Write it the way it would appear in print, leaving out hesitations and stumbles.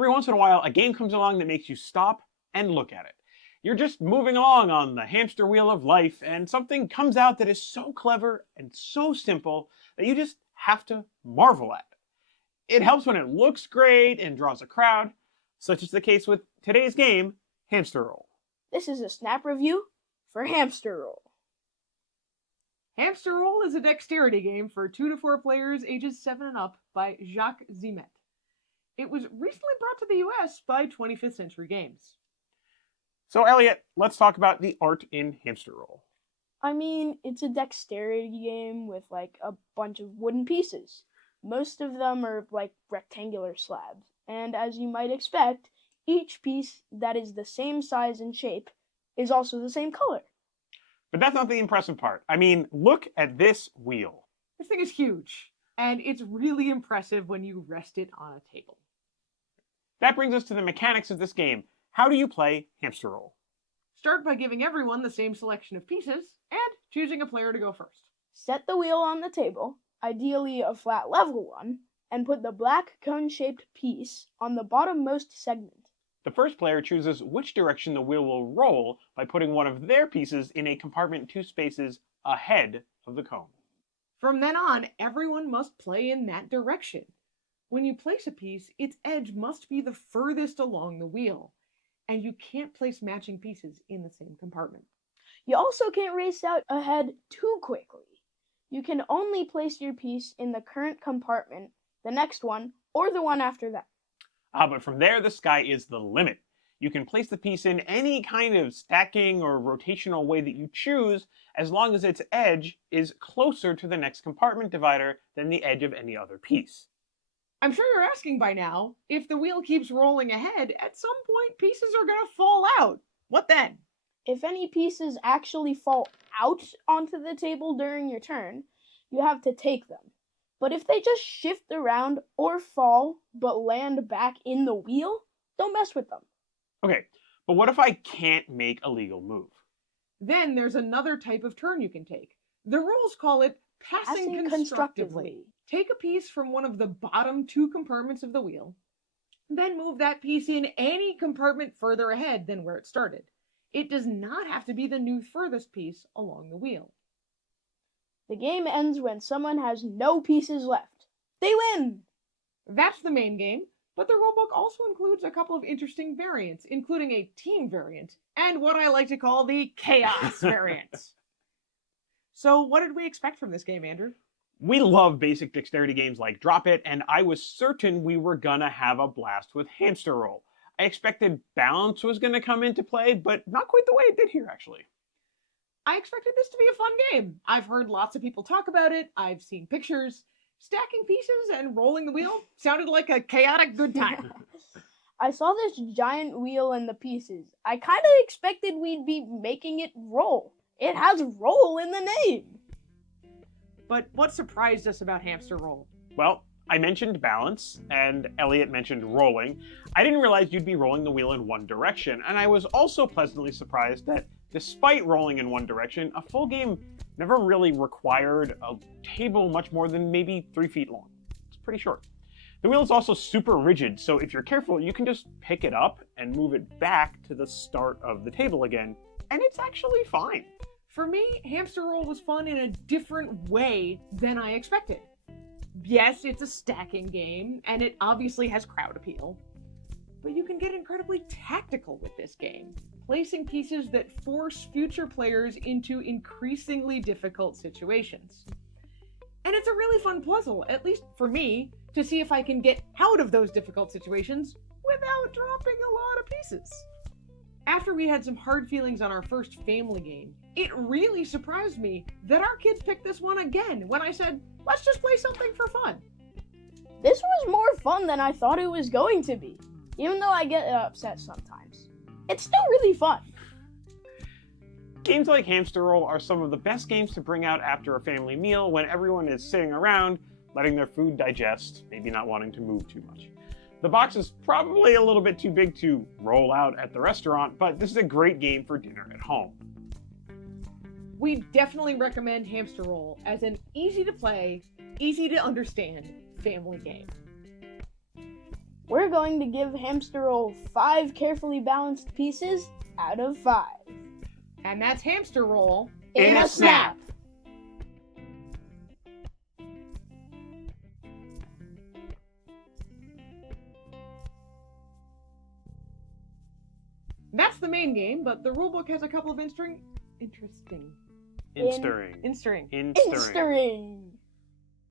every once in a while, a game comes along that makes you stop and look at it. You're just moving along on the hamster wheel of life, and something comes out that is so clever and so simple that you just have to marvel at it. It helps when it looks great and draws a crowd, such is the case with today's game, Hamster Roll. This is a snap review for Hamster Roll. Hamster Roll is a dexterity game for 2 to 4 players ages 7 and up by Jacques Zimet. It was recently brought to the US by 25th Century Games. So Elliot, let's talk about the art in Hamster Roll. I mean, it's a dexterity game with like a bunch of wooden pieces. Most of them are like rectangular slabs. And as you might expect, each piece that is the same size and shape is also the same color. But that's not the impressive part. I mean, look at this wheel. This thing is huge, and it's really impressive when you rest it on a table. That brings us to the mechanics of this game. How do you play Hamster Roll? Start by giving everyone the same selection of pieces, and choosing a player to go first. Set the wheel on the table, ideally a flat level one, and put the black cone-shaped piece on the bottommost segment. The first player chooses which direction the wheel will roll by putting one of their pieces in a compartment 2 spaces ahead of the cone. From then on, everyone must play in that direction. When you place a piece, its edge must be the furthest along the wheel, and you can't place matching pieces in the same compartment. You also can't race out ahead too quickly. You can only place your piece in the current compartment, the next one, or the one after that. But from there, the sky is the limit. You can place the piece in any kind of stacking or rotational way that you choose, as long as its edge is closer to the next compartment divider than the edge of any other piece. I'm sure you're asking by now, if the wheel keeps rolling ahead, at some point pieces are going to fall out. What then? If any pieces actually fall out onto the table during your turn, you have to take them. But if they just shift around or fall but land back in the wheel, don't mess with them. Okay, but what if I can't make a legal move? Then there's another type of turn you can take. The rules call it passing constructively. Take a piece from one of the bottom 2 compartments of the wheel, then move that piece in any compartment further ahead than where it started. It does not have to be the new furthest piece along the wheel. The game ends when someone has no pieces left. They win! That's the main game, but the rulebook also includes a couple of interesting variants, including a team variant, and what I like to call the chaos variant. So what did we expect from this game, Andrew? We love basic dexterity games like Drop It, and I was certain we were gonna have a blast with Hamster Roll. I expected balance was gonna come into play, but not quite the way it did here, actually. I expected this to be a fun game. I've heard lots of people talk about it. I've seen pictures. Stacking pieces and rolling the wheel sounded like a chaotic good time. I saw this giant wheel and the pieces. I kind of expected we'd be making it roll. It has roll in the name. But what surprised us about Hamster Roll? Well, I mentioned balance, and Elliot mentioned rolling. I didn't realize you'd be rolling the wheel in one direction, and I was also pleasantly surprised that despite rolling in one direction, a full game never really required a table much more than maybe 3 feet long. It's pretty short. The wheel is also super rigid, so if you're careful, you can just pick it up and move it back to the start of the table again, and it's actually fine. For me, Hamster Roll was fun in a different way than I expected. Yes, it's a stacking game, and it obviously has crowd appeal. But you can get incredibly tactical with this game, placing pieces that force future players into increasingly difficult situations. And it's a really fun puzzle, at least for me, to see if I can get out of those difficult situations without dropping a lot of pieces. After we had some hard feelings on our first family game, it really surprised me that our kids picked this one again when I said, let's just play something for fun. This was more fun than I thought it was going to be, even though I get upset sometimes. It's still really fun. Games like Hamster Roll are some of the best games to bring out after a family meal when everyone is sitting around, letting their food digest, maybe not wanting to move too much. The box is probably a little bit too big to roll out at the restaurant, but this is a great game for dinner at home. We definitely recommend Hamster Roll as an easy to play, easy to understand family game. We're going to give Hamster Roll 5 carefully balanced pieces out of 5. And that's Hamster Roll In a snap. That's the main game, but the rulebook has a couple of interesting. Instirring. Instering.